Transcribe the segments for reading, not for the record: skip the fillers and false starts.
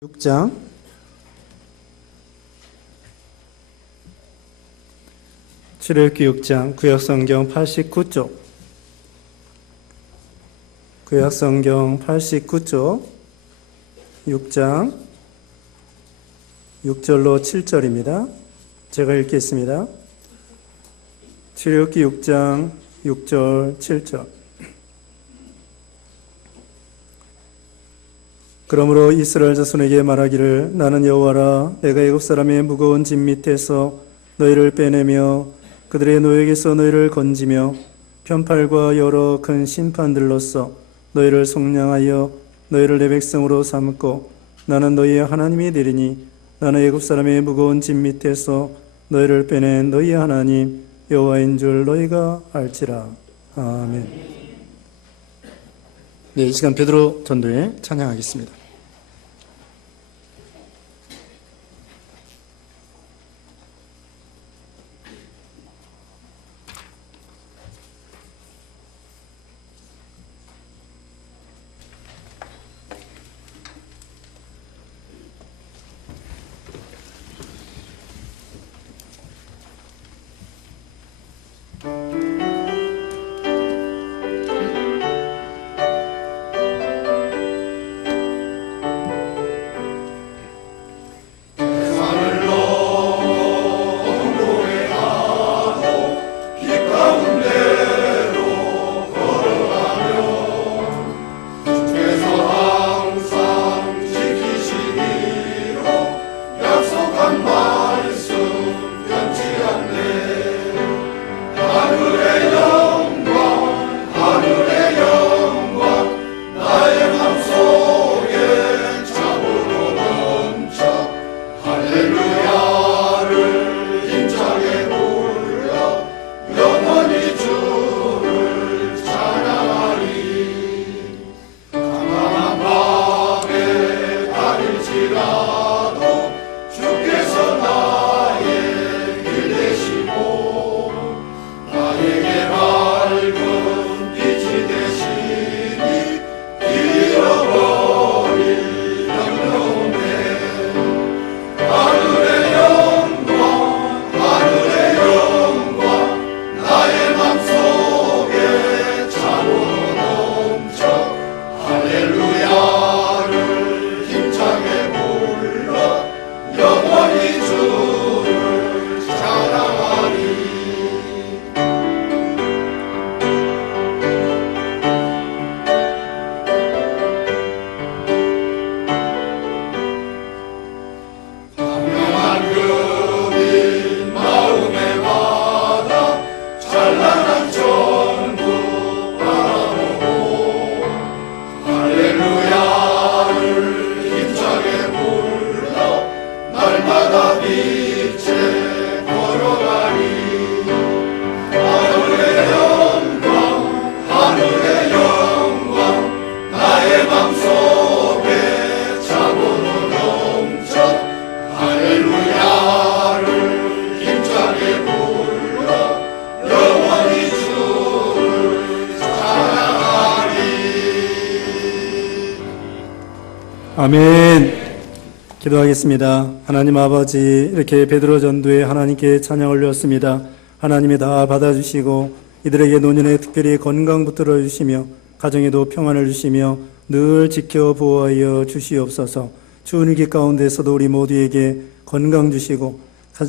6장 출애굽기 6장 구약성경 89쪽 구약성경 89쪽 6장 6절로 7절입니다. 제가 읽겠습니다. 출애굽기 6장 6절 7절 그러므로 이스라엘 자손에게 말하기를 나는 여호와라 내가 애굽 사람의 무거운 짐 밑에서 너희를 빼내며 그들의 노역에서 너희를 건지며 편팔과 여러 큰 심판들로써 너희를 속량하여 너희를 내 백성으로 삼고 나는 너희의 하나님이 되리니 나는 애굽 사람의 무거운 짐 밑에서 너희를 빼낸 너희의 하나님 여호와인 줄 너희가 알지라. 아멘. 네, 이 시간 베드로 전도에 찬양하겠습니다. 아멘. 기도하겠습니다. 하나님 아버지, 이렇게 베드로 전도에 하나님께 찬양 올렸습니다. 하나님이 다 받아주시고 이들에게 노년에 특별히 건강 붙들어 주시며 가정에도 평안을 주시며 늘 지켜 보호하여 주시옵소서. 추운 위기 가운데서도 우리 모두에게 건강 주시고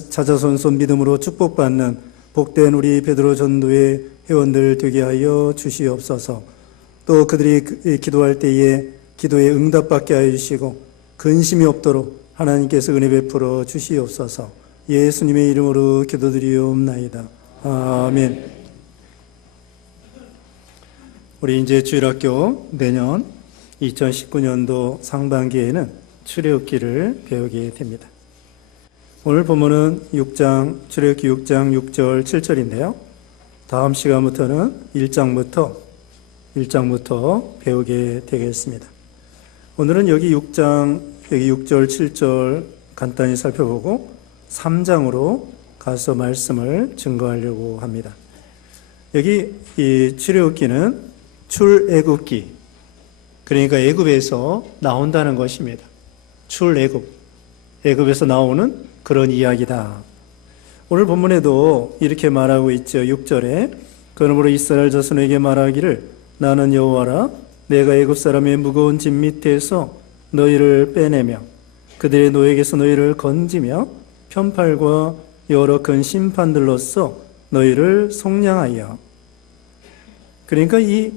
자자손손 믿음으로 축복받는 복된 우리 베드로 전도의 회원들 되게 하여 주시옵소서. 또 그들이 기도할 때에 기도에 응답받게 하여 주시고 근심이 없도록 하나님께서 은혜 베풀어 주시옵소서. 예수님의 이름으로 기도드리옵나이다. 아멘. 우리 이제 주일학교 내년 2019년도 상반기에는 출애굽기를 배우게 됩니다. 오늘 본문은 출애굽기 6장 6절 7절인데요. 다음 시간부터는 1장부터 배우게 되겠습니다. 오늘은 여기 6절 7절 간단히 살펴보고 3장으로 가서 말씀을 증거하려고 합니다. 여기 이 출애굽기는 출애굽기, 그러니까 애굽에서 나온다는 것입니다. 출애굽, 애굽에서 나오는 그런 이야기다. 오늘 본문에도 이렇게 말하고 있죠. 6절에 그러므로 이스라엘 자손에게 말하기를 나는 여호와라 내가 애굽 사람의 무거운 짐 밑에서 너희를 빼내며 그들의 노예에게서 너희를 건지며 편팔과 여러 큰 심판들로서 너희를 속량하여. 그러니까 이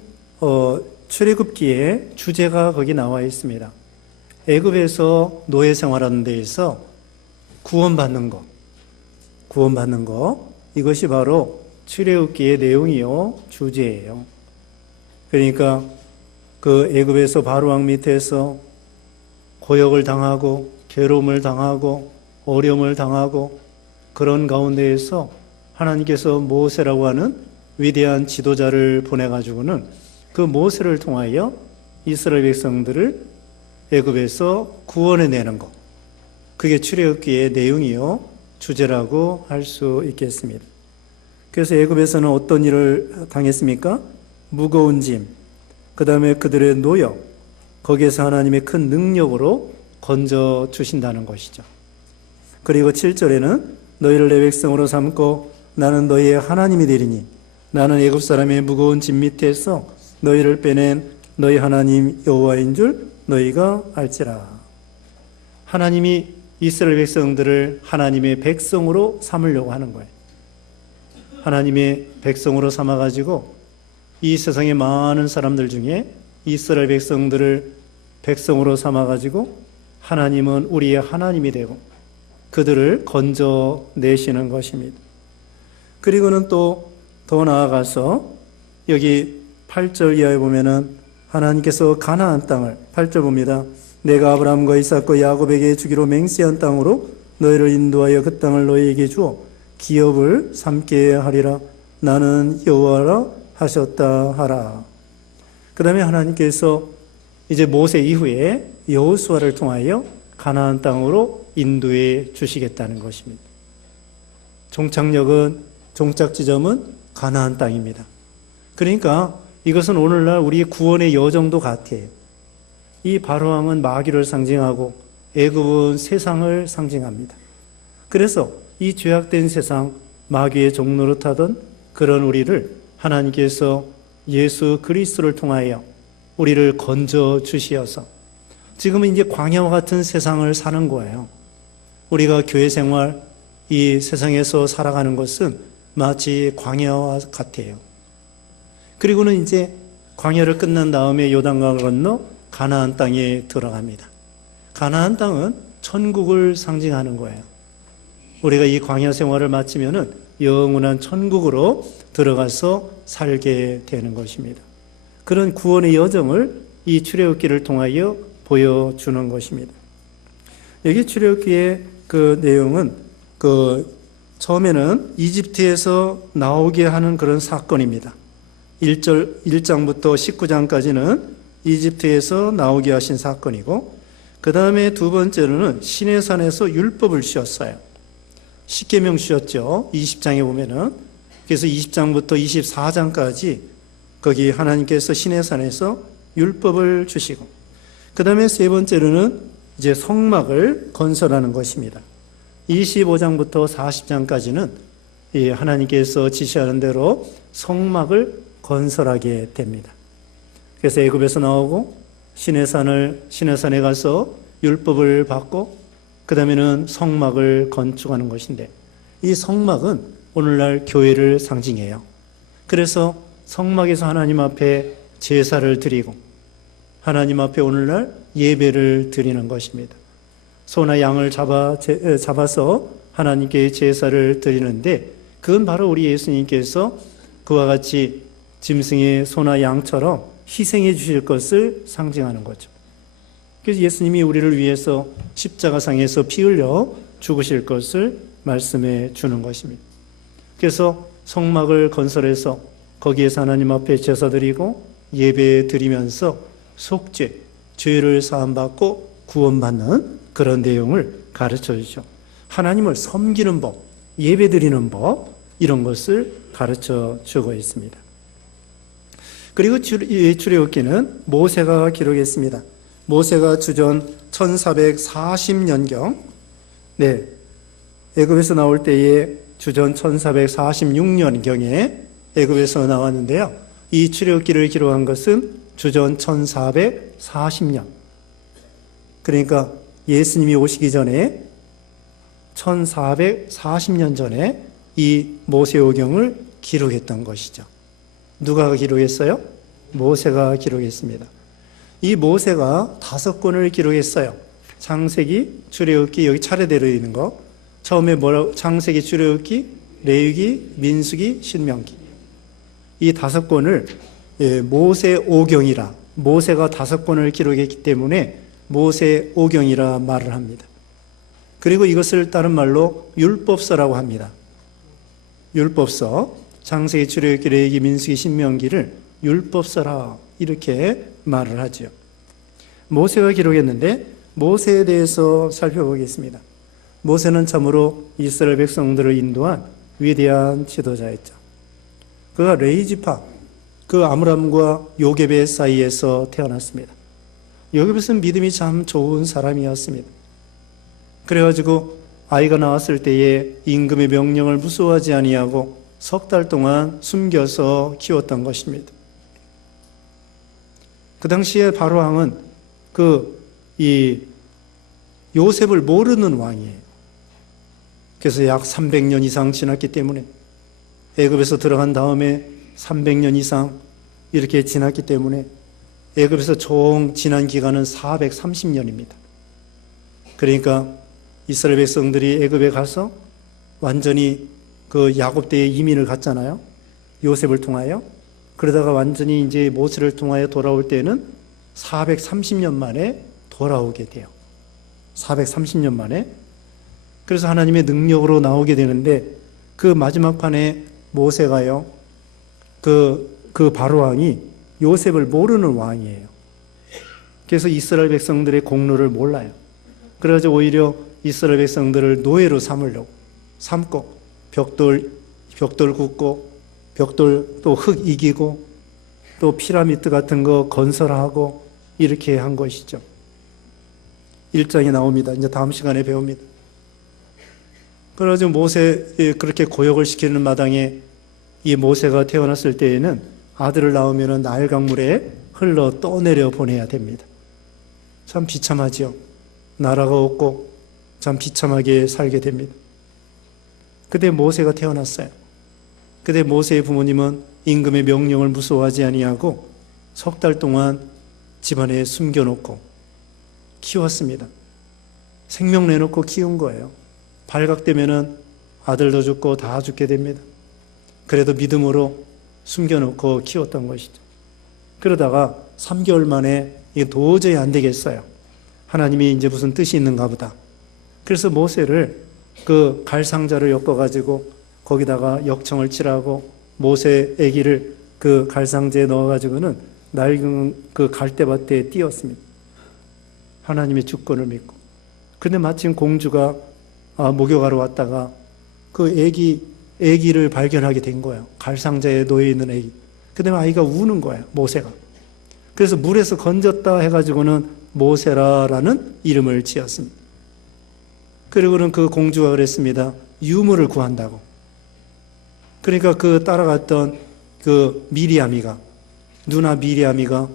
출애굽기에 주제가 거기 나와 있습니다. 애굽에서 노예 생활하는 데에서 구원받는 것, 이것이 바로 출애굽기의 내용이요 주제예요. 그러니까 그 애굽에서 바로왕 밑에서 고역을 당하고 괴로움을 당하고 어려움을 당하고 그런 가운데에서 하나님께서 모세라고 하는 위대한 지도자를 보내가지고는 그 모세를 통하여 이스라엘 백성들을 애굽에서 구원해내는 것, 그게 출애굽기의 내용이요 주제라고 할 수 있겠습니다. 그래서 애굽에서는 어떤 일을 당했습니까? 무거운 짐, 그 다음에 그들의 노역, 거기에서 하나님의 큰 능력으로 건져 주신다는 것이죠. 그리고 7절에는 너희를 내 백성으로 삼고 나는 너희의 하나님이 되리니 나는 애굽 사람의 무거운 짐 밑에서 너희를 빼낸 너희 하나님 여호와인 줄 너희가 알지라. 하나님이 이스라엘 백성들을 하나님의 백성으로 삼으려고 하는 거예요. 하나님의 백성으로 삼아가지고 이 세상의 많은 사람들 중에 이스라엘 백성들을 백성으로 삼아가지고 하나님은 우리의 하나님이 되고 그들을 건져내시는 것입니다. 그리고는 또 더 나아가서 여기 8절 이하에 보면은 하나님께서 가나안 땅을 8절 봅니다. 내가 아브라함과 이삭과 야곱에게 주기로 맹세한 땅으로 너희를 인도하여 그 땅을 너희에게 주어 기업을 삼게 하리라. 나는 여호와라 하셨다 하라. 그 다음에 하나님께서 이제 모세 이후에 여호수아를 통하여 가나안 땅으로 인도해 주시겠다는 것입니다. 종착 지점은 가나안 땅입니다. 그러니까 이것은 오늘날 우리의 구원의 여정도 같아요. 이 바로왕은 마귀를 상징하고 애굽은 세상을 상징합니다. 그래서 이 죄악된 세상, 마귀의 종로를 타던 그런 우리를 하나님께서 예수 그리스도를 통하여 우리를 건져 주시어서 지금은 이제 광야와 같은 세상을 사는 거예요. 우리가 교회 생활, 이 세상에서 살아가는 것은 마치 광야와 같아요. 그리고는 이제 광야를 끝난 다음에 요단강을 건너 가나안 땅에 들어갑니다. 가나안 땅은 천국을 상징하는 거예요. 우리가 이 광야 생활을 마치면은 영원한 천국으로 들어가서 살게 되는 것입니다. 그런 구원의 여정을 이 출애굽기를 통하여 보여주는 것입니다. 여기 출애굽기의 그 내용은 처음에는 이집트에서 나오게 하는 그런 사건입니다. 1장부터 19장까지는 이집트에서 나오게 하신 사건이고, 그 다음에 두 번째로는 시내산에서 율법을 주셨어요. 십계명 주셨죠. 20장에 보면은. 그래서 20장부터 24장까지 거기 하나님께서 시내산에서 율법을 주시고, 그 다음에 세 번째로는 이제 성막을 건설하는 것입니다. 25장부터 40장까지는 하나님께서 지시하는 대로 성막을 건설하게 됩니다. 그래서 애굽에서 나오고 시내산에 가서 율법을 받고 그 다음에는 성막을 건축하는 것인데, 이 성막은 오늘날 교회를 상징해요. 그래서 성막에서 하나님 앞에 제사를 드리고 하나님 앞에 오늘날 예배를 드리는 것입니다. 소나 양을 잡아서 하나님께 제사를 드리는데, 그건 바로 우리 예수님께서 그와 같이 짐승의 소나 양처럼 희생해 주실 것을 상징하는 거죠. 그래서 예수님이 우리를 위해서 십자가상에서 피 흘려 죽으실 것을 말씀해 주는 것입니다. 그래서 성막을 건설해서 거기에서 하나님 앞에 제사 드리고 예배 드리면서 속죄, 죄를 사함받고 구원받는 그런 내용을 가르쳐 주죠. 하나님을 섬기는 법, 예배 드리는 법, 이런 것을 가르쳐 주고 있습니다. 그리고 출애굽기는 모세가 기록했습니다. 모세가 주전 1440년경, 네, 애굽에서 나올 때에 주전 1446년경에 애굽에서 나왔는데요. 이 출애굽기를 기록한 것은 주전 1440년. 그러니까 예수님이 오시기 전에 1440년 전에 이 모세오경을 기록했던 것이죠. 누가 기록했어요? 모세가 기록했습니다. 이 모세가 5권을 기록했어요. 창세기, 출애굽기, 여기 차례대로 있는 거. 처음에 창세기, 출애굽기, 레위기, 민수기, 신명기. 이 5권을 모세오경이라, 모세가 5권을 기록했기 때문에 모세오경이라 말을 합니다. 그리고 이것을 다른 말로 율법서라고 합니다. 율법서, 창세기, 출애굽기, 레위기, 민수기, 신명기를 율법서라 이렇게 말을 하죠. 모세가 기록했는데 모세에 대해서 살펴보겠습니다. 모세는 참으로 이스라엘 백성들을 인도한 위대한 지도자였죠. 그가 레위지파, 그 아므람과 요게벳 사이에서 태어났습니다. 요게벳은 믿음이 참 좋은 사람이었습니다. 그래가지고 아이가 나왔을 때에 임금의 명령을 무서워하지 아니하고 석 달 동안 숨겨서 키웠던 것입니다. 그 당시에 바로왕은 이 요셉을 모르는 왕이에요. 그래서 약 300년 이상 지났기 때문에, 애굽에서 들어간 다음에 300년 이상 이렇게 지났기 때문에 애굽에서 총 지난 기간은 430년입니다. 그러니까 이스라엘 백성들이 애굽에 가서 완전히 그 야곱 때에 이민을 갔잖아요. 요셉을 통하여. 그러다가 완전히 이제 모세를 통하여 돌아올 때는 430년 만에 돌아오게 돼요. 430년 만에. 그래서 하나님의 능력으로 나오게 되는데, 그 마지막 판에 모세가요, 그 바로왕이 요셉을 모르는 왕이에요. 그래서 이스라엘 백성들의 공로를 몰라요. 그래서 오히려 이스라엘 백성들을 노예로 삼고 벽돌 굽고 벽돌 또 흙 이기고 또 피라미드 같은 거 건설하고 이렇게 한 것이죠. 1장에 나옵니다. 이제 다음 시간에 배웁니다. 그래서 모세 그렇게 고역을 시키는 마당에 이 모세가 태어났을 때에는 아들을 낳으면 나일 강물에 흘러 떠내려 보내야 됩니다. 참 비참하지요. 나라가 없고 참 비참하게 살게 됩니다. 그때 모세가 태어났어요. 그때 모세의 부모님은 임금의 명령을 무서워하지 아니하고 석 달 동안 집안에 숨겨놓고 키웠습니다. 생명 내놓고 키운 거예요. 발각되면은 아들도 죽고 다 죽게 됩니다. 그래도 믿음으로 숨겨놓고 키웠던 것이죠. 그러다가 3개월 만에 이게 도저히 안 되겠어요. 하나님이 이제 무슨 뜻이 있는가 보다. 그래서 모세를 그 갈상자를 엮어가지고 거기다가 역청을 칠하고 모세 아기를 그 갈상자에 넣어가지고는 낡은 그 갈대밭에 띄웠습니다. 하나님의 주권을 믿고. 근데 마침 공주가 목욕하러 왔다가 그 아기를 발견하게 된 거예요. 갈상자에 놓여 있는 아기. 그 다음에 아이가 우는 거예요. 모세가. 그래서 물에서 건졌다 해가지고는 모세라라는 이름을 지었습니다. 그리고는 그 공주가 그랬습니다. 유물을 구한다고. 그러니까 그 따라갔던 그 미리아미가, 누나 미리아미가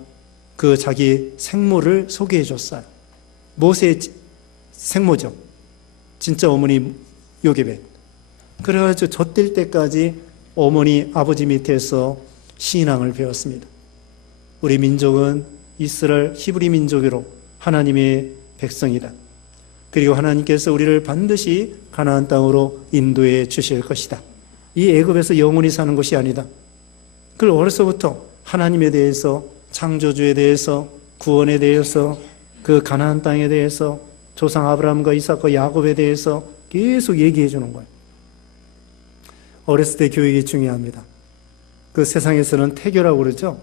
그 자기 생모를 소개해 줬어요. 모세의 생모죠. 진짜 어머니 요게벳. 그래가지고 젖될 때까지 어머니 아버지 밑에서 신앙을 배웠습니다. 우리 민족은 이스라엘 히브리 민족으로 하나님의 백성이다. 그리고 하나님께서 우리를 반드시 가나안 땅으로 인도해 주실 것이다. 이 애굽에서 영원히 사는 것이 아니다. 그걸 어려서부터 하나님에 대해서, 창조주에 대해서, 구원에 대해서, 그 가나안 땅에 대해서, 조상 아브라함과 이삭과 야곱에 대해서 계속 얘기해 주는 거예요. 어렸을 때 교육이 중요합니다. 그 세상에서는 태교라고 그러죠.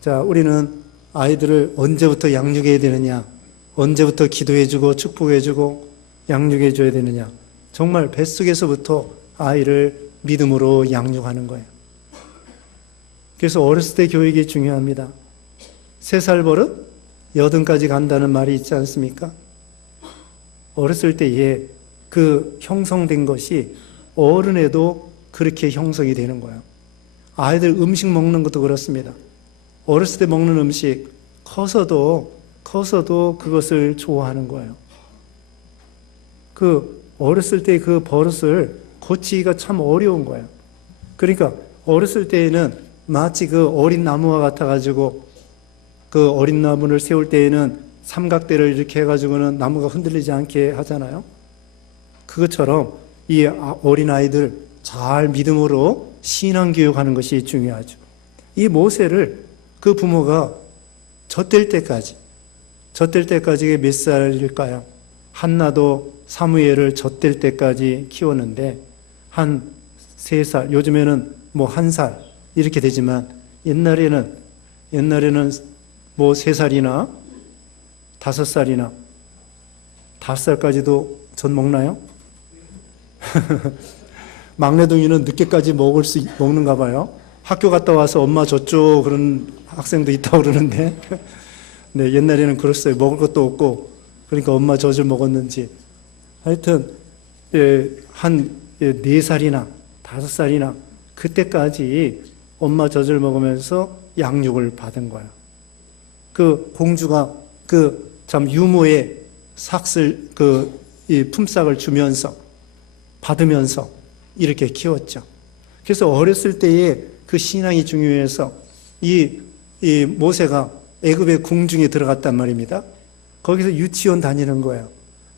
자, 우리는 아이들을 언제부터 양육해야 되느냐, 언제부터 기도해주고 축복해주고 양육해줘야 되느냐. 정말 뱃속에서부터 아이를 믿음으로 양육하는 거예요. 그래서 어렸을 때 교육이 중요합니다. 3살 버릇, 여든까지 간다는 말이 있지 않습니까? 어렸을 때에 그 형성된 것이 어른에도 그렇게 형성이 되는 거예요. 아이들 음식 먹는 것도 그렇습니다. 어렸을 때 먹는 음식 커서도 그것을 좋아하는 거예요. 그 어렸을 때 그 버릇을 고치기가 참 어려운 거예요. 그러니까 어렸을 때에는 마치 그 어린 나무와 같아가지고 그 어린 나무를 세울 때에는 삼각대를 이렇게 해가지고는 나무가 흔들리지 않게 하잖아요. 그것처럼 이 어린아이들 잘 믿음으로 신앙교육하는 것이 중요하죠. 이 모세를 그 부모가 젖될 때까지 몇 살일까요? 한나도 사무엘을 젖될 때까지 키웠는데 한 3살, 요즘에는 뭐 1살 이렇게 되지만 옛날에는 뭐 3살이나 5살이나 5살까지도 젖 먹나요? 막내둥이는 늦게까지 먹는가 봐요. 학교 갔다 와서 엄마 줬죠 그런 학생도 있다고 그러는데 네, 옛날에는 그랬어요. 먹을 것도 없고 그러니까 엄마 젖을 먹었는지 하여튼 한 4살이나 5살이나 그때까지 엄마 젖을 먹으면서 양육을 받은 거예요. 그 공주가 그 참 유모의 삭슬 이 품삯을 주면서 받으면서 이렇게 키웠죠. 그래서 어렸을 때에 그 신앙이 중요해서 이 모세가 애굽의 궁중에 들어갔단 말입니다. 거기서 유치원 다니는 거예요.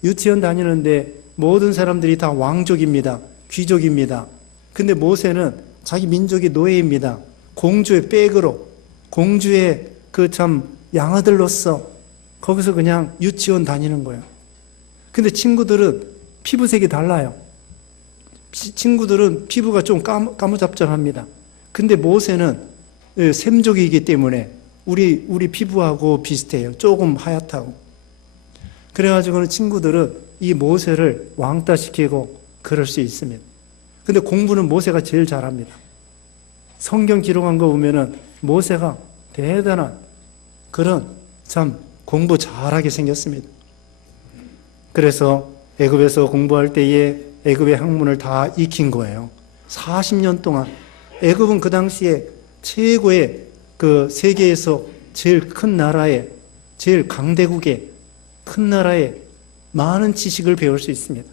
유치원 다니는데 모든 사람들이 다 왕족입니다. 귀족입니다. 근데 모세는 자기 민족의 노예입니다. 공주의 백으로, 공주의 그 참 양아들로서 거기서 그냥 유치원 다니는 거예요. 근데 친구들은 피부색이 달라요. 친구들은 피부가 좀 까무잡잡합니다. 근데 모세는 샘족이기 때문에 우리 피부하고 비슷해요. 조금 하얗다고. 그래가지고는 친구들은 이 모세를 왕따시키고 그럴 수 있습니다. 근데 공부는 모세가 제일 잘합니다. 성경 기록한 거 보면은 모세가 대단한 그런 참 공부 잘하게 생겼습니다. 그래서 애굽에서 공부할 때에 애굽의 학문을 다 익힌 거예요. 40년 동안. 애굽은 그 당시에 최고의 그 세계에서 제일 큰 나라에, 제일 강대국의 큰 나라에 많은 지식을 배울 수 있습니다.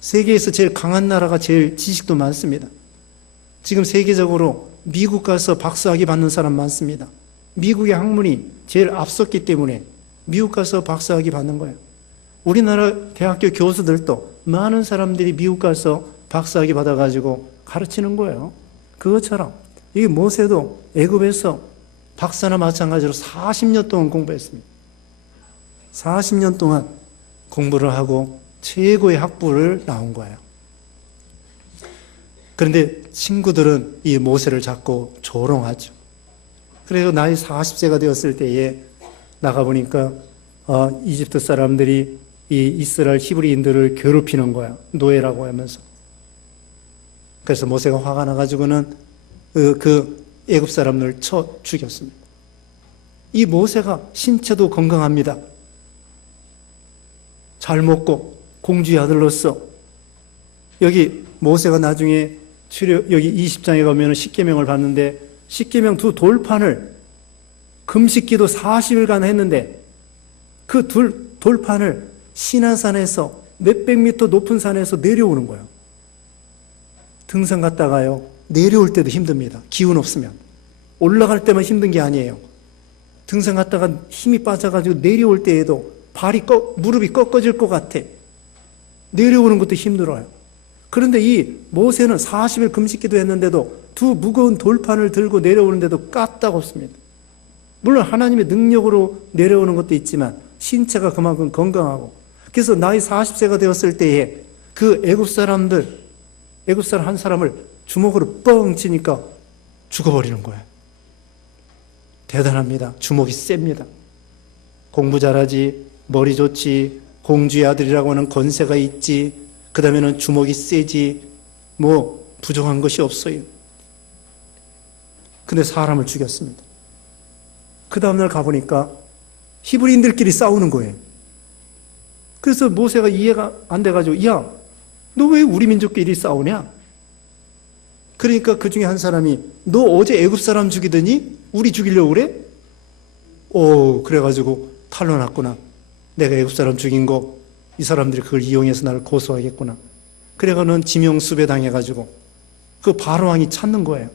세계에서 제일 강한 나라가 제일 지식도 많습니다. 지금 세계적으로 미국 가서 박사학위 받는 사람 많습니다. 미국의 학문이 제일 앞섰기 때문에 미국 가서 박사학위 받는 거예요. 우리나라 대학교 교수들도 많은 사람들이 미국 가서 박사학위 받아가지고 가르치는 거예요. 그것처럼 이 모세도 애굽에서 박사나 마찬가지로 40년 동안 공부했습니다. 40년 동안 공부를 하고 최고의 학부를 나온 거예요. 그런데 친구들은 이 모세를 자꾸 조롱하죠. 그래서 나이 40세가 되었을 때에 나가보니까 이집트 사람들이 이 이스라엘 히브리인들을 괴롭히는 거야. 노예라고 하면서. 그래서 모세가 화가 나가지고는 그 애굽 사람들을 쳐 죽였습니다. 이 모세가 신체도 건강합니다. 잘 먹고 공주의 아들로서 여기 모세가 나중에 여기 20장에 가면 십계명을 받는데 십계명 2 돌판을 금식기도 40일간 했는데 그 돌판을 시나산에서 몇백 미터 높은 산에서 내려오는 거예요. 등산 갔다가요 내려올 때도 힘듭니다. 기운 없으면. 올라갈 때만 힘든 게 아니에요. 등산 갔다가 힘이 빠져가지고 내려올 때에도 무릎이 꺾어질 것 같아. 내려오는 것도 힘들어요. 그런데 이 모세는 40일 금식기도 했는데도 2 무거운 돌판을 들고 내려오는데도 까딱없습니다. 물론 하나님의 능력으로 내려오는 것도 있지만 신체가 그만큼 건강하고 그래서 나이 40세가 되었을 때에 그 애굽 사람 한 사람을 주먹으로 뻥 치니까 죽어버리는 거예요. 대단합니다. 주먹이 셉니다. 공부 잘하지, 머리 좋지, 공주의 아들이라고 하는 권세가 있지, 그 다음에는 주먹이 세지, 뭐 부족한 것이 없어요. 근데 사람을 죽였습니다. 그 다음날 가보니까 히브리인들끼리 싸우는 거예요. 그래서 모세가 이해가 안 돼가지고, 야, 너 왜 우리 민족끼리 싸우냐? 그러니까 그 중에 한 사람이, 너 어제 애굽 사람 죽이더니 우리 죽이려고 그래? 그래가지고 탄로났구나. 내가 애굽 사람 죽인 거 이 사람들이 그걸 이용해서 나를 고소하겠구나. 그래가는 지명수배 당해가지고 그 바로왕이 찾는 거예요.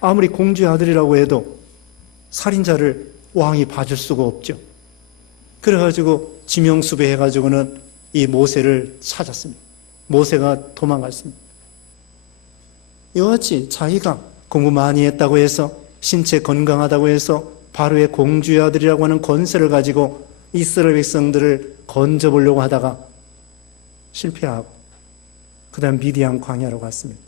아무리 공주의 아들이라고 해도 살인자를 왕이 봐줄 수가 없죠. 그래가지고 지명수배 해가지고는 이 모세를 찾았습니다. 모세가 도망갔습니다. 이와 같이 자기가 공부 많이 했다고 해서, 신체 건강하다고 해서 바로의 공주의 아들이라고 하는 권세를 가지고 이스라엘 백성들을 건져보려고 하다가 실패하고 그 다음 미디안 광야로 갔습니다.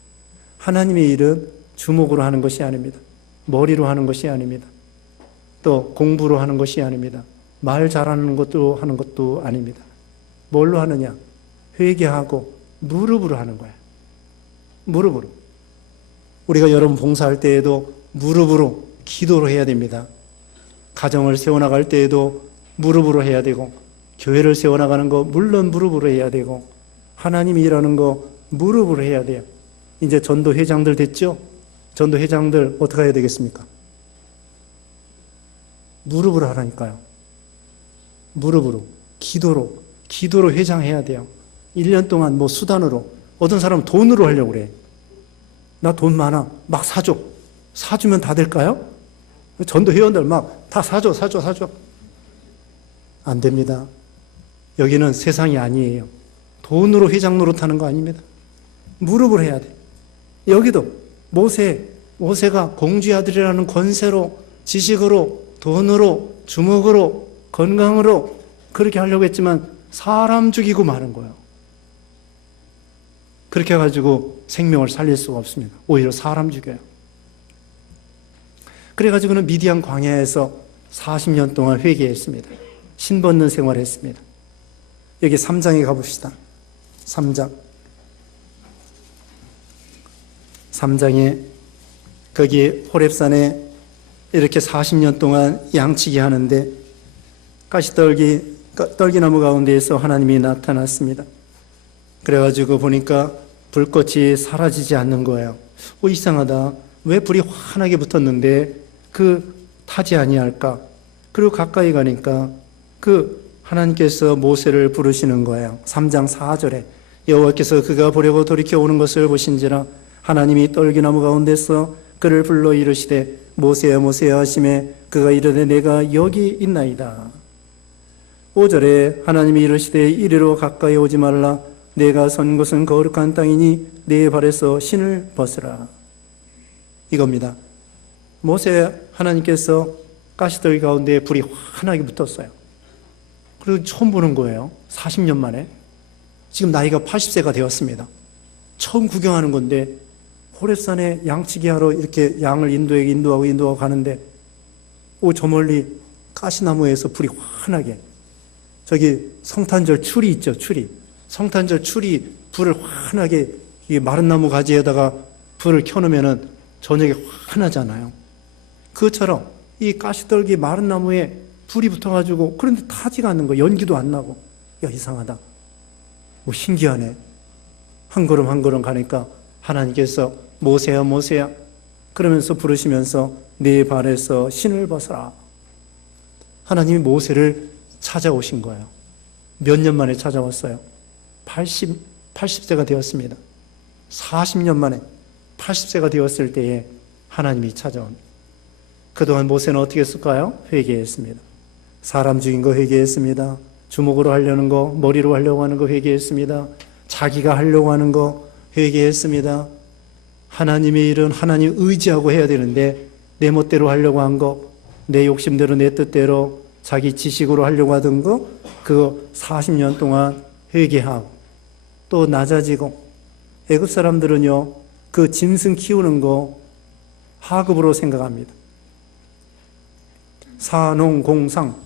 하나님의 일은 주먹으로 하는 것이 아닙니다. 머리로 하는 것이 아닙니다. 또 공부로 하는 것이 아닙니다. 말 잘하는 것도 하는 것도 아닙니다. 뭘로 하느냐? 회개하고 무릎으로 하는 거야. 무릎으로. 우리가 여러분 봉사할 때에도 무릎으로 기도로 해야 됩니다. 가정을 세워나갈 때에도 무릎으로 해야 되고, 교회를 세워나가는 거 물론 무릎으로 해야 되고, 하나님이 일하는 거 무릎으로 해야 돼요. 이제 전도회장들 됐죠? 전도회장들 어떻게 해야 되겠습니까? 무릎으로 하라니까요. 무릎으로, 기도로 회장해야 돼요. 1년 동안 뭐 수단으로, 어떤 사람은 돈으로 하려고 그래. 나 돈 많아. 막 사줘. 사주면 다 될까요? 전도 회원들 막 다 사줘. 안 됩니다. 여기는 세상이 아니에요. 돈으로 회장 노릇하는 거 아닙니다. 무릎을 해야 돼. 여기도 모세가 공주의 아들이라는 권세로, 지식으로, 돈으로, 주먹으로, 건강으로 그렇게 하려고 했지만 사람 죽이고 마는 거예요. 그렇게 해가지고 생명을 살릴 수가 없습니다. 오히려 사람 죽여요. 그래가지고는 미디안 광야에서 40년 동안 회개했습니다. 신벗는 생활을 했습니다. 여기 3장에 가봅시다. 3장에 거기 호렙산에 이렇게 40년 동안 양치기 하는데 떨기나무 가운데에서 하나님이 나타났습니다. 그래가지고 보니까 불꽃이 사라지지 않는 거예요. 이상하다. 왜 불이 환하게 붙었는데 타지 아니할까? 그리고 가까이 가니까 하나님께서 모세를 부르시는 거예요. 3장 4절에 여호와께서 그가 보려고 돌이켜 오는 것을 보신지라 하나님이 떨기나무 가운데서 그를 불러 이르시되 모세야 모세야 하시매 그가 이르되 내가 여기 있나이다. 5절에 하나님이 이르시되 이리로 가까이 오지 말라 내가 선 곳은 거룩한 땅이니 내 발에서 신을 벗으라. 이겁니다. 하나님께서 가시떨기 가운데 불이 환하게 붙었어요. 그리고 처음 보는 거예요. 40년 만에. 지금 나이가 80세가 되었습니다. 처음 구경하는 건데 호렙산에 양치기 하러 이렇게 양을 인도하고 가는데 저 멀리 가시나무에서 불이 환하게, 저기 성탄절 추리 있죠, 추리. 성탄절 추리 불을 환하게 마른 나무 가지에다가 불을 켜놓으면은 저녁에 환하잖아요. 그것처럼 이 가시떨기 마른 나무에 불이 붙어가지고 그런데 타지가 않는 거, 연기도 안 나고. 야, 이상하다. 신기하네. 한 걸음 가니까 하나님께서 모세야 모세야 그러면서 부르시면서 네 발에서 신을 벗어라. 하나님이 모세를 찾아오신 거예요. 몇 년 만에 찾아왔어요? 80세가 되었습니다. 40년 만에 80세가 되었을 때에 하나님이 찾아옵니다. 그동안 모세는 어떻게 했을까요? 회개했습니다. 사람 죽인 거 회개했습니다. 주먹으로 하려는 거, 머리로 하려고 하는 거 회개했습니다. 자기가 하려고 하는 거 회개했습니다. 하나님의 일은 하나님 의지하고 해야 되는데 내 멋대로 하려고 한 거, 내 욕심대로 내 뜻대로 자기 지식으로 하려고 하던 거, 그거 40년 동안 회개하고 또 낮아지고. 애굽 사람들은요, 그 짐승 키우는 거 하급으로 생각합니다. 사농공상,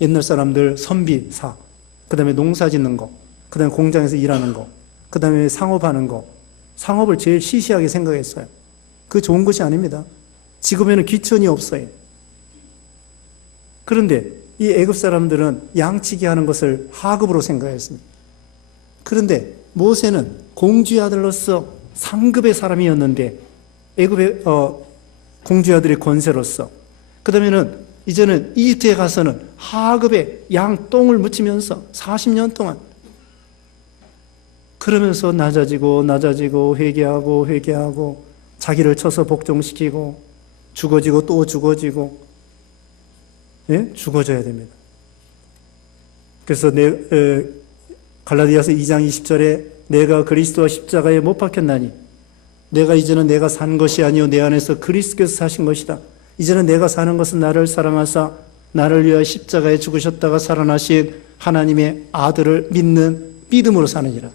옛날 사람들 선비사, 그 다음에 농사 짓는 거, 그 다음에 공장에서 일하는 거, 그 다음에 상업하는 거, 상업을 제일 시시하게 생각했어요. 그 좋은 것이 아닙니다. 지금에는 귀천이 없어요. 그런데 이 애굽 사람들은 양치기 하는 것을 하급으로 생각했습니다. 그런데 모세는 공주의 아들로서 상급의 사람이었는데 애굽의 공주의 아들의 권세로서, 그 다음에는 이제는 이집트에 가서는 하급의 양 똥을 묻히면서 40년 동안 그러면서 낮아지고 회개하고 자기를 쳐서 복종시키고 죽어지고 또 죽어지고, 예? 죽어져야 됩니다. 그래서 갈라디아서 2장 20절에 내가 그리스도와 십자가에 못 박혔나니 내가 이제는 내가 산 것이 아니요 내 안에서 그리스도께서 사신 것이다. 이제는 내가 사는 것은 나를 사랑하사 나를 위하여 십자가에 죽으셨다가 살아나신 하나님의 아들을 믿는 믿음으로 사느니라.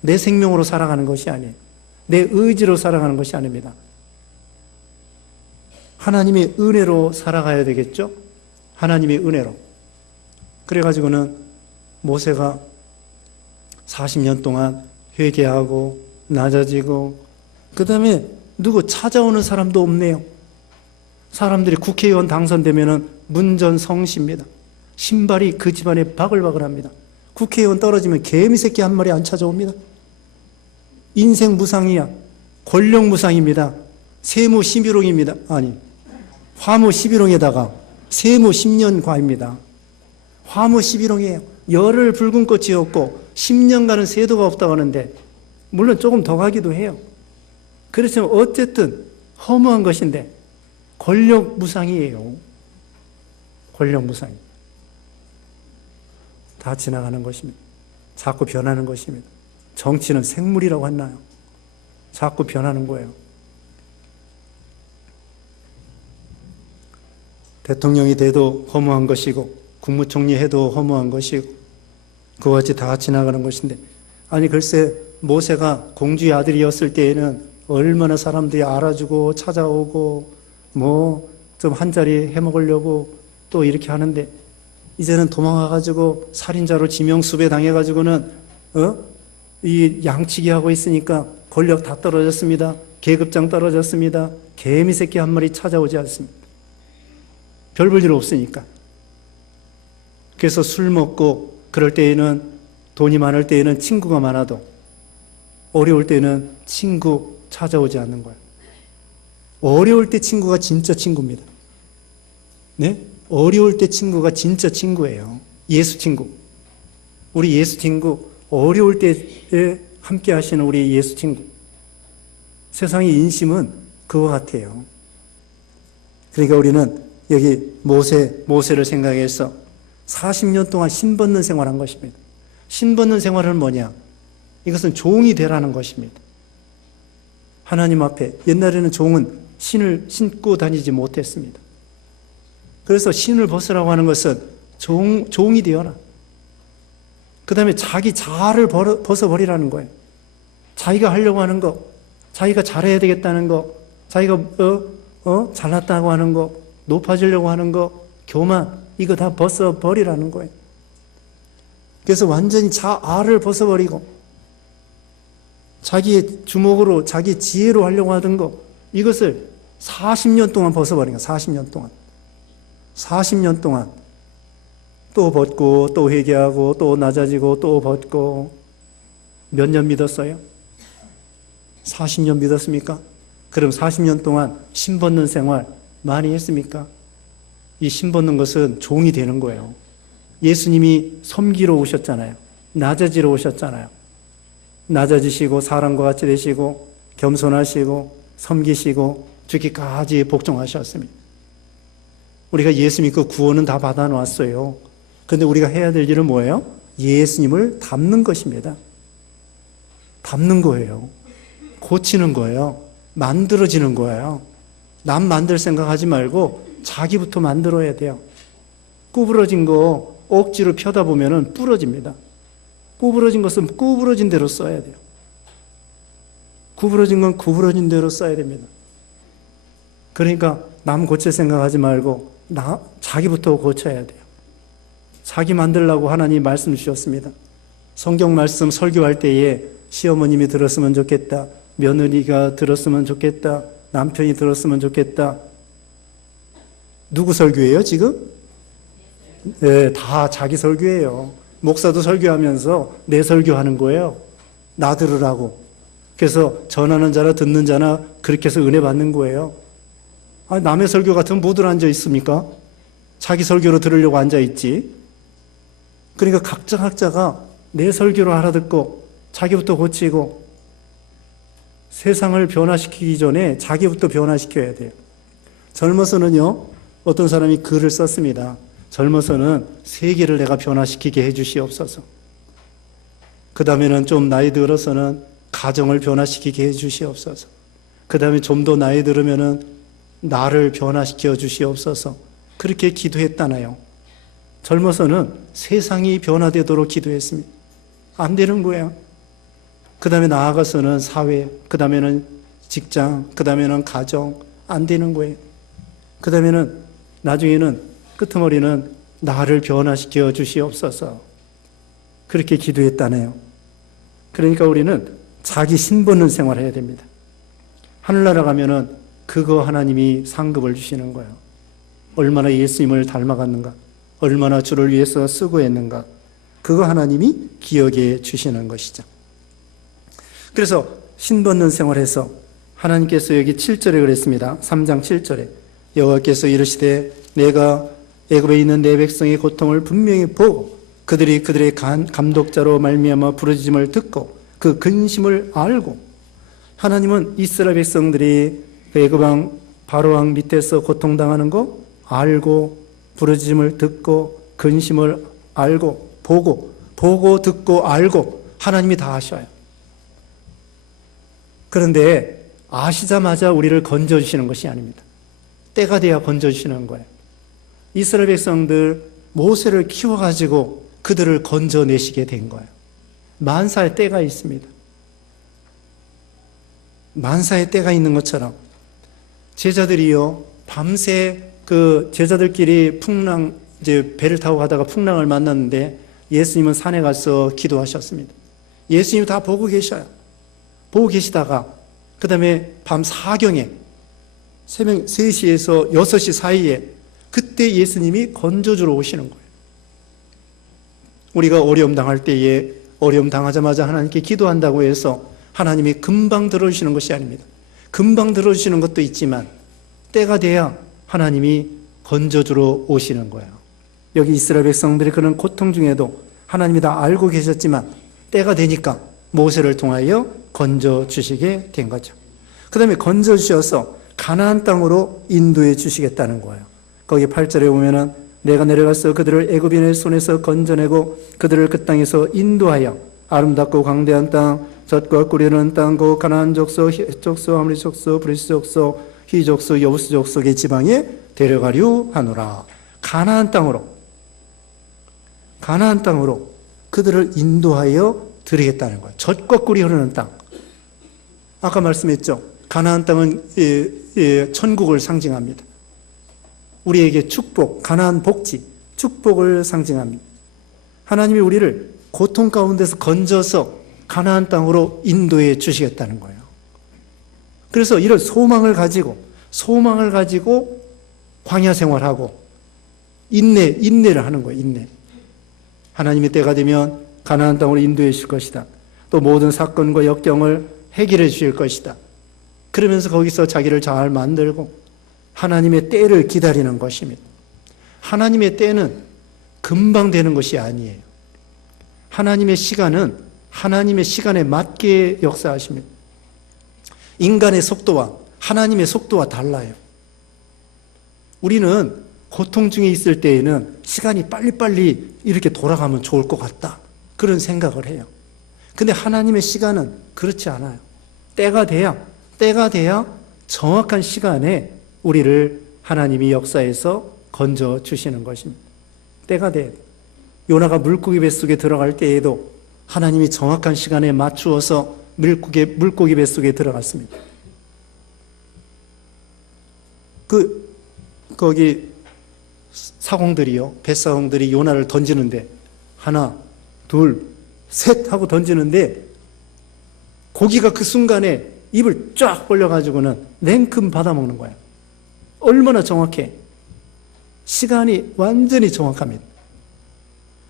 내 생명으로 살아가는 것이 아니에요. 내 의지로 살아가는 것이 아닙니다. 하나님의 은혜로 살아가야 되겠죠? 하나님의 은혜로. 그래가지고는 모세가 40년 동안 회개하고 낮아지고, 그 다음에 누구 찾아오는 사람도 없네요. 사람들이 국회의원 당선되면은 문전성시입니다. 신발이 그 집안에 바글바글합니다. 국회의원 떨어지면 개미새끼 한 마리 안 찾아옵니다. 인생 무상이야. 권력 무상입니다. 세무 11홍입니다. 아니, 화무 11홍에다가 세무 10년 과입니다. 화무 11홍이에요. 열흘 붉은 꽃이 없고 10년간은 세도가 없다고 하는데, 물론 조금 더 가기도 해요. 그렇지만 어쨌든 허무한 것인데 권력 무상이에요. 권력 무상이. 다 지나가는 것입니다. 자꾸 변하는 것입니다. 정치는 생물이라고 했나요? 자꾸 변하는 거예요. 대통령이 돼도 허무한 것이고 국무총리 해도 허무한 것이고 그와 같이 다 지나가는 것인데, 아니 글쎄 모세가 공주의 아들이었을 때에는 얼마나 사람들이 알아주고 찾아오고 뭐 좀 한 자리 해먹으려고 또 이렇게 하는데, 이제는 도망가가지고 살인자로 지명수배 당해가지고는 이 양치기 하고 있으니까 권력 다 떨어졌습니다. 계급장 떨어졌습니다. 개미새끼 한 마리 찾아오지 않습니다. 별 볼 일 없으니까. 그래서 술 먹고 그럴 때에는, 돈이 많을 때에는 친구가 많아도 어려울 때는 친구 찾아오지 않는 거예요. 어려울 때 친구가 진짜 친구입니다. 네? 어려울 때 친구가 진짜 친구예요. 예수 친구. 우리 예수 친구, 어려울 때에 함께 하시는 우리 예수 친구. 세상의 인심은 그와 같아요. 그러니까 우리는 여기 모세를 생각해서 40년 동안 신 벗는 생활한 것입니다. 신 벗는 생활은 뭐냐? 이것은 종이 되라는 것입니다. 하나님 앞에, 옛날에는 종은 신을 신고 다니지 못했습니다. 그래서 신을 벗으라고 하는 것은 종이 되어라. 그 다음에 자기 자아를 벗어버리라는 거예요. 자기가 하려고 하는 거, 자기가 잘해야 되겠다는 거, 자기가 잘났다고 하는 거, 높아지려고 하는 거, 교만, 이거 다 벗어버리라는 거예요. 그래서 완전히 자아를 벗어버리고 자기의 주먹으로, 자기 지혜로 하려고 하던 거, 이것을 40년 동안 벗어버린 거예요. 40년 동안. 40년 동안 또 벗고 또 회개하고 또 낮아지고 또 벗고. 몇 년 믿었어요? 40년 믿었습니까? 그럼 40년 동안 신 벗는 생활 많이 했습니까? 이 신 벗는 것은 종이 되는 거예요. 예수님이 섬기러 오셨잖아요. 낮아지러 오셨잖아요. 낮아지시고 사람과 같이 되시고 겸손하시고 섬기시고 죽기까지 복종하셨습니다. 우리가 예수 믿고 구원은 다 받아놓았어요. 그런데 우리가 해야 될 일은 뭐예요? 예수님을 닮는 것입니다. 닮는 거예요. 고치는 거예요. 만들어지는 거예요. 남 만들 생각하지 말고 자기부터 만들어야 돼요. 구부러진 거 억지로 펴다 보면 부러집니다. 구부러진 것은 구부러진 대로 써야 돼요. 구부러진 건 구부러진 대로 써야 됩니다. 그러니까 남 고칠 생각하지 말고 자기부터 고쳐야 돼요. 자기 만들라고 하나님 말씀 주셨습니다. 성경 말씀 설교할 때에 시어머님이 들었으면 좋겠다, 며느리가 들었으면 좋겠다, 남편이 들었으면 좋겠다. 누구 설교예요 지금? 다 자기 설교예요. 목사도 설교하면서 내 설교하는 거예요. 나 들으라고. 그래서 전하는 자나 듣는 자나 그렇게 해서 은혜 받는 거예요. 남의 설교 같으면 뭐들 앉아 있습니까? 자기 설교로 들으려고 앉아 있지. 그러니까 각자가 내 설교로 알아듣고 자기부터 고치고 세상을 변화시키기 전에 자기부터 변화시켜야 돼요. 젊어서는요, 어떤 사람이 글을 썼습니다. 젊어서는 세계를 내가 변화시키게 해주시옵소서. 그 다음에는 좀 나이 들어서는 가정을 변화시키게 해주시옵소서. 그 다음에 좀 더 나이 들으면은 나를 변화시켜 주시옵소서. 그렇게 기도했다나요. 젊어서는 세상이 변화되도록 기도했습니다. 안 되는 거예요. 그 다음에 나아가서는 사회, 그 다음에는 직장, 그 다음에는 가정, 안 되는 거예요. 그 다음에는 나중에는 끄트머리는 나를 변화시켜 주시옵소서. 그렇게 기도했다네요. 그러니까 우리는 자기 신받는 생활을 해야 됩니다. 하늘나라 가면은 그거 하나님이 상급을 주시는 거예요. 얼마나 예수님을 닮아갔는가, 얼마나 주를 위해서 수고했는가, 그거 하나님이 기억해 주시는 것이죠. 그래서 신받는 생활에서 하나님께서 여기 7절에 그랬습니다. 3장 7절에 여호와께서 이르시되 내가 애굽에 있는 내 백성의 고통을 분명히 보고 그들이 그들의 감독자로 말미암아 부르짖음을 듣고 그 근심을 알고. 하나님은 이스라엘 백성들이 애굽 왕 바로 왕 밑에서 고통당하는 거 알고, 부르짖음을 듣고 근심을 알고, 보고 듣고 알고 하나님이 다 아셔요. 그런데 아시자마자 우리를 건져주시는 것이 아닙니다. 때가 돼야 건져주시는 거예요. 이스라엘 백성들 모세를 키워가지고 그들을 건져내시게 된 거예요. 만사의 때가 있습니다. 만사의 때가 있는 것처럼 제자들이요, 밤새 그 제자들끼리 이제 배를 타고 가다가 풍랑을 만났는데 예수님은 산에 가서 기도하셨습니다. 예수님이 다 보고 계셔요. 보고 계시다가 그 다음에 밤 4경에 새벽 3시에서 6시 사이에 그때 예수님이 건져주러 오시는 거예요. 우리가 어려움 당할 때에 어려움 당하자마자 하나님께 기도한다고 해서 하나님이 금방 들어주시는 것이 아닙니다. 금방 들어주시는 것도 있지만 때가 돼야 하나님이 건져주러 오시는 거예요. 여기 이스라엘 백성들이 그런 고통 중에도 하나님이 다 알고 계셨지만 때가 되니까 모세를 통하여 건져주시게 된 거죠. 그 다음에 건져주셔서 가나안 땅으로 인도해 주시겠다는 거예요. 거기 8절에 보면은 내가 내려가서 그들을 애굽인의 손에서 건져내고 그들을 그 땅에서 인도하여 아름답고 광대한 땅, 젖과 꿀이 땅, 그 가나안 족속, 헷 족속, 아모리 족속, 브리스 족속, 히 족속, 여부스 족속의 지방에 데려가려 하노라. 가나안 땅으로 그들을 인도하여 드리겠다는 거예요. 젖과 꿀이 흐르는 땅. 아까 말씀했죠. 가나안 땅은 천국을 상징합니다. 우리에게 축복, 가나안 복지, 축복을 상징합니다. 하나님이 우리를 고통 가운데서 건져서 가나안 땅으로 인도해 주시겠다는 거예요. 그래서 이런 소망을 가지고 광야 생활하고 인내를 하는 거예요. 인내. 하나님의 때가 되면 가나안 땅으로 인도해 주실 것이다. 또 모든 사건과 역경을 해결해 주실 것이다. 그러면서 거기서 자기를 잘 만들고 하나님의 때를 기다리는 것입니다. 하나님의 때는 금방 되는 것이 아니에요. 하나님의 시간은 하나님의 시간에 맞게 역사하십니다. 인간의 속도와 하나님의 속도와 달라요. 우리는 고통 중에 있을 때에는 시간이 빨리빨리 이렇게 돌아가면 좋을 것 같다, 그런 생각을 해요. 근데 하나님의 시간은 그렇지 않아요. 때가 돼야 정확한 시간에 우리를 하나님이 역사에서 건져주시는 것입니다. 때가 돼야 돼요. 요나가 물고기 뱃속에 들어갈 때에도 하나님이 정확한 시간에 맞추어서 물고기 뱃속에 들어갔습니다. 거기 사공들이요, 뱃사공들이 요나를 던지는데 하나, 둘, 셋 하고 던지는데 고기가 그 순간에 입을 쫙 벌려가지고는 냉큼 받아먹는 거야. 얼마나 정확해. 시간이 완전히 정확합니다.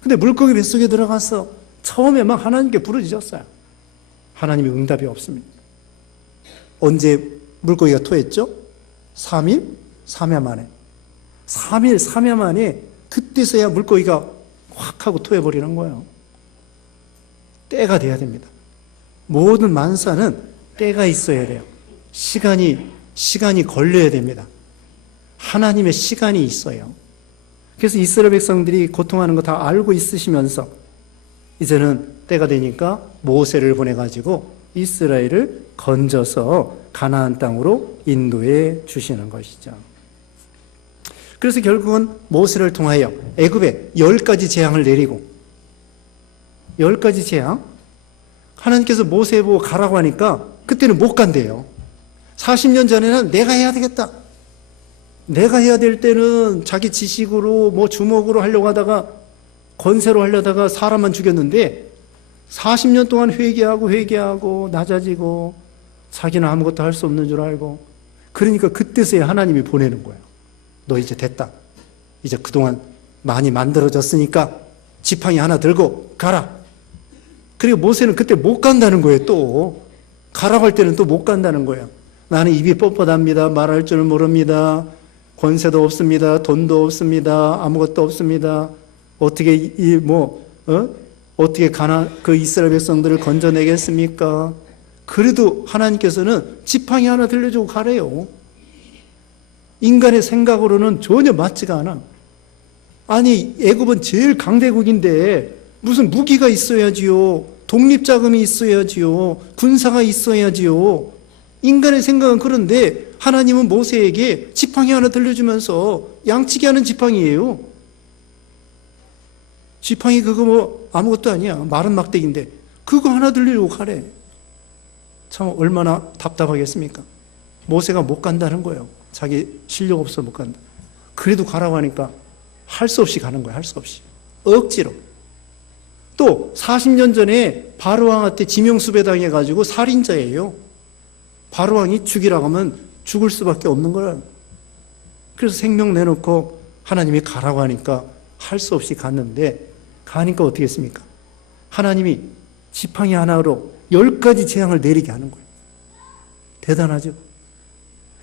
근데 물고기 뱃속에 들어가서 처음에 막 하나님께 부르짖었어요. 하나님의 응답이 없습니다. 언제 물고기가 토했죠? 3일, 3야 만에. 3일, 3야 만에 그때서야 물고기가 확 하고 토해버리는 거예요. 때가 돼야 됩니다. 모든 만사는 때가 있어야 돼요. 시간이 걸려야 됩니다. 하나님의 시간이 있어요. 그래서 이스라엘 백성들이 고통하는 거 다 알고 있으시면서 이제는 때가 되니까 모세를 보내가지고 이스라엘을 건져서 가나안 땅으로 인도해 주시는 것이죠. 그래서 결국은 모세를 통하여 애굽에 10가지 재앙을 내리고 10가지 재앙? 하나님께서 모세 보고 가라고 하니까 그때는 못 간대요. 40년 전에는 내가 해야 되겠다. 내가 해야 될 때는 자기 지식으로 뭐 주먹으로 하려고 하다가 권세로 하려다가 사람만 죽였는데 40년 동안 회개하고 낮아지고 자기는 아무것도 할 수 없는 줄 알고 그러니까 그때서야 하나님이 보내는 거예요. 너 이제 됐다. 이제 그동안 많이 만들어졌으니까 지팡이 하나 들고 가라. 그리고 모세는 그때 못 간다는 거예요. 또 가라고 할 때는 또 못 간다는 거예요. 나는 입이 뻣뻣합니다. 말할 줄 모릅니다. 권세도 없습니다. 돈도 없습니다. 아무것도 없습니다. 어떻게 어떻게 그 이스라엘 백성들을 건져내겠습니까? 그래도 하나님께서는 지팡이 하나 들려주고 가래요. 인간의 생각으로는 전혀 맞지가 않아. 아니 애굽은 제일 강대국인데 무슨 무기가 있어야지요. 독립자금이 있어야지요. 군사가 있어야지요. 인간의 생각은 그런데 하나님은 모세에게 지팡이 하나 들려주면서 양치기 하는 지팡이에요. 지팡이 그거 뭐 아무것도 아니야. 마른 막대기인데 그거 하나 들리려고 가래. 참 얼마나 답답하겠습니까? 모세가 못 간다는 거예요. 자기 실력 없어서 못 간다. 그래도 가라고 하니까 할 수 없이 가는 거예요. 할 수 없이. 억지로. 또 40년 전에 바로왕한테 지명수배 당해가지고 살인자예요. 바로왕이 죽이라고 하면 죽을 수밖에 없는 거예요. 그래서 생명 내놓고 하나님이 가라고 하니까 할 수 없이 갔는데 가니까 어떻게 했습니까? 하나님이 지팡이 하나로 10가지 재앙을 내리게 하는 거예요. 대단하죠?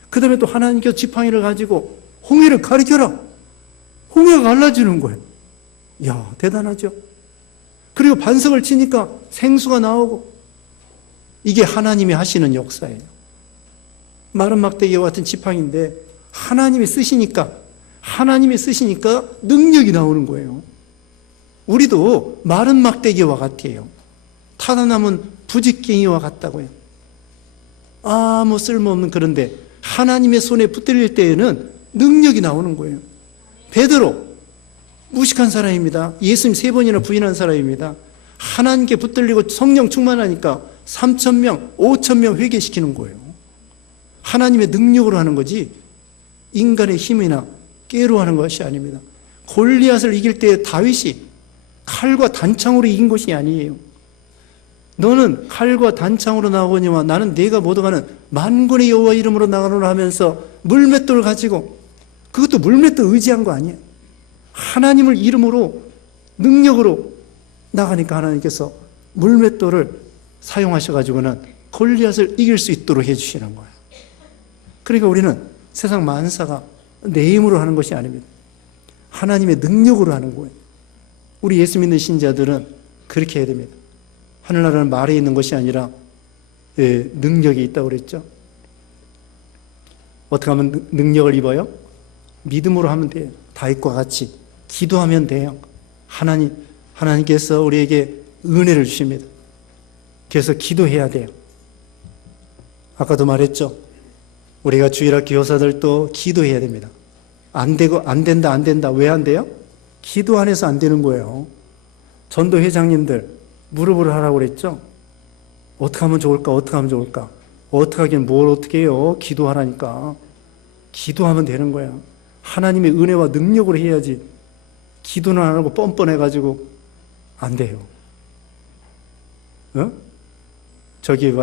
그 다음에 또 하나님께서 지팡이를 가지고 홍해를 가리켜라. 홍해가 갈라지는 거예요. 이야, 대단하죠? 그리고 반석을 치니까 생수가 나오고 이게 하나님이 하시는 역사예요. 마른 막대기와 같은 지팡이인데 하나님이 쓰시니까 능력이 나오는 거예요. 우리도 마른 막대기와 같아요. 타다 남은 부직갱이와 같다고요. 아무 쓸모없는 그런데 하나님의 손에 붙들릴 때에는 능력이 나오는 거예요. 베드로 무식한 사람입니다. 예수님 3번이나 부인한 사람입니다. 하나님께 붙들리고 성령 충만하니까 3,000명, 5,000명 회개시키는 거예요. 하나님의 능력으로 하는 거지 인간의 힘이나 깨로 하는 것이 아닙니다. 골리앗을 이길 때 다윗이 칼과 단창으로 이긴 것이 아니에요. 너는 칼과 단창으로 나오거니와 나는 내가 못 오가는 만군의 여호와 이름으로 나가노라 하면서 물맷돌을 가지고 그것도 물맷돌 의지한 거 아니에요. 하나님을 이름으로 능력으로 나가니까 하나님께서 물맷돌을 사용하셔가지고는 골리앗을 이길 수 있도록 해주시는 거예요. 그러니까 우리는 세상 만사가 내 힘으로 하는 것이 아닙니다. 하나님의 능력으로 하는 거예요. 우리 예수 믿는 신자들은 그렇게 해야 됩니다. 하늘나라는 말에 있는 것이 아니라 능력이 있다고 그랬죠. 어떻게 하면 능력을 입어요? 믿음으로 하면 돼요. 다윗과 같이 기도하면 돼요. 하나님께서 우리에게 은혜를 주십니다. 그래서 기도해야 돼요. 아까도 말했죠. 우리가 주일학교 교사들도 기도해야 됩니다. 안 되고 안 된다. 왜 안 돼요? 기도 안 해서 안 되는 거예요. 전도 회장님들 무릎을 하라고 그랬죠. 어떻게 하면 좋을까? 어떻게 하긴 뭘 어떻게 해요? 기도하라니까. 기도하면 되는 거야. 하나님의 은혜와 능력으로 해야지. 기도는 안 하고 뻔뻔해가지고 안 돼요. 저기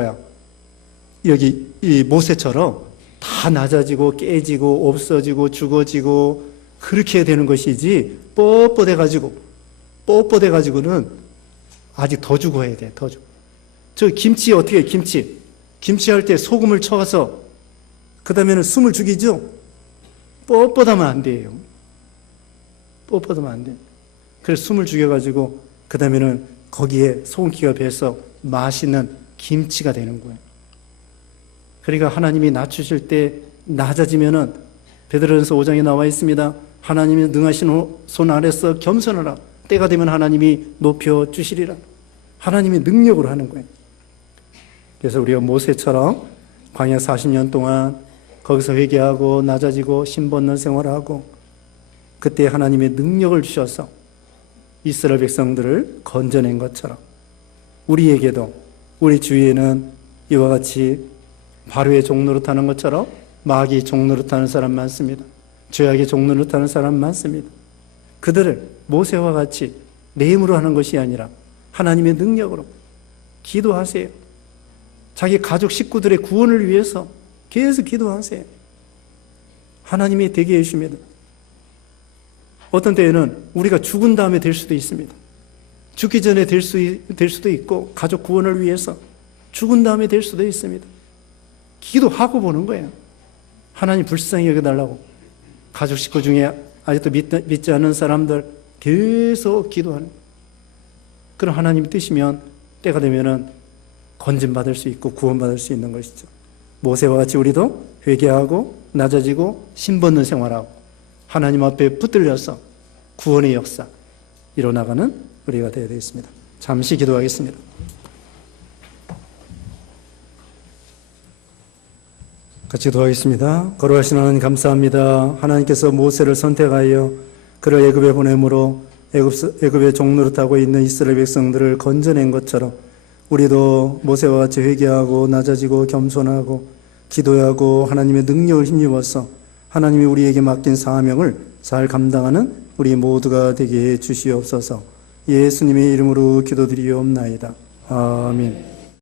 여기 이 모세처럼 다 낮아지고 깨지고 없어지고 죽어지고 그렇게 해야 되는 것이지 뻣뻣해가지고는 아직 더 죽어야 돼. 더 죽어. 저 김치 어떻게 해? 김치 할 때 소금을 쳐서 그 다음에는 숨을 죽이죠. 뻣뻣하면 안 돼요. 뻣뻣하면 안 돼. 그래서 숨을 죽여가지고 그 다음에는 거기에 소금기가 배서 맛있는 김치가 되는 거예요. 그러니까 하나님이 낮추실 때 낮아지면은 베드로전서 5장에 나와 있습니다. 하나님이 능하신 손 아래서 겸손하라. 때가 되면 하나님이 높여 주시리라. 하나님이 능력으로 하는 거예요. 그래서 우리가 모세처럼 광야 40년 동안 거기서 회개하고 낮아지고 신벗는 생활을 하고 그때 하나님의 능력을 주셔서 이스라엘 백성들을 건져낸 것처럼 우리에게도 우리 주위에는 이와 같이 바로의 종노릇하는 것처럼 마귀의 종노릇하는 사람 많습니다. 죄악의 종노릇하는 사람 많습니다. 그들을 모세와 같이 내 힘으로 하는 것이 아니라 하나님의 능력으로 기도하세요. 자기 가족 식구들의 구원을 위해서 계속 기도하세요. 하나님이 되게 해주십니다. 어떤 때에는 우리가 죽은 다음에 될 수도 있습니다. 죽기 전에 될 수도 있고 가족 구원을 위해서 죽은 다음에 될 수도 있습니다. 기도하고 보는 거예요. 하나님 불쌍히 여겨달라고. 가족 식구 중에 아직도 믿지 않는 사람들 계속 기도하는 거예요. 그럼 하나님이 뜻이면 때가 되면은 건진받을 수 있고 구원받을 수 있는 것이죠. 모세와 같이 우리도 회개하고 낮아지고 신벗는 생활하고 하나님 앞에 붙들려서 구원의 역사 이뤄나가는 우리가 되어야 되겠습니다. 잠시 기도하겠습니다. 같이 기도하겠습니다. 거룩하신 하나님 감사합니다. 하나님께서 모세를 선택하여 그를 애굽에 보내므로 애굽의 종노릇하고 있는 이스라엘 백성들을 건져낸 것처럼 우리도 모세와 같이 회개하고 낮아지고 겸손하고 기도하고 하나님의 능력을 힘입어서 하나님이 우리에게 맡긴 사명을 잘 감당하는 우리 모두가 되게 해 주시옵소서. 예수님의 이름으로 기도드리옵나이다. 아멘.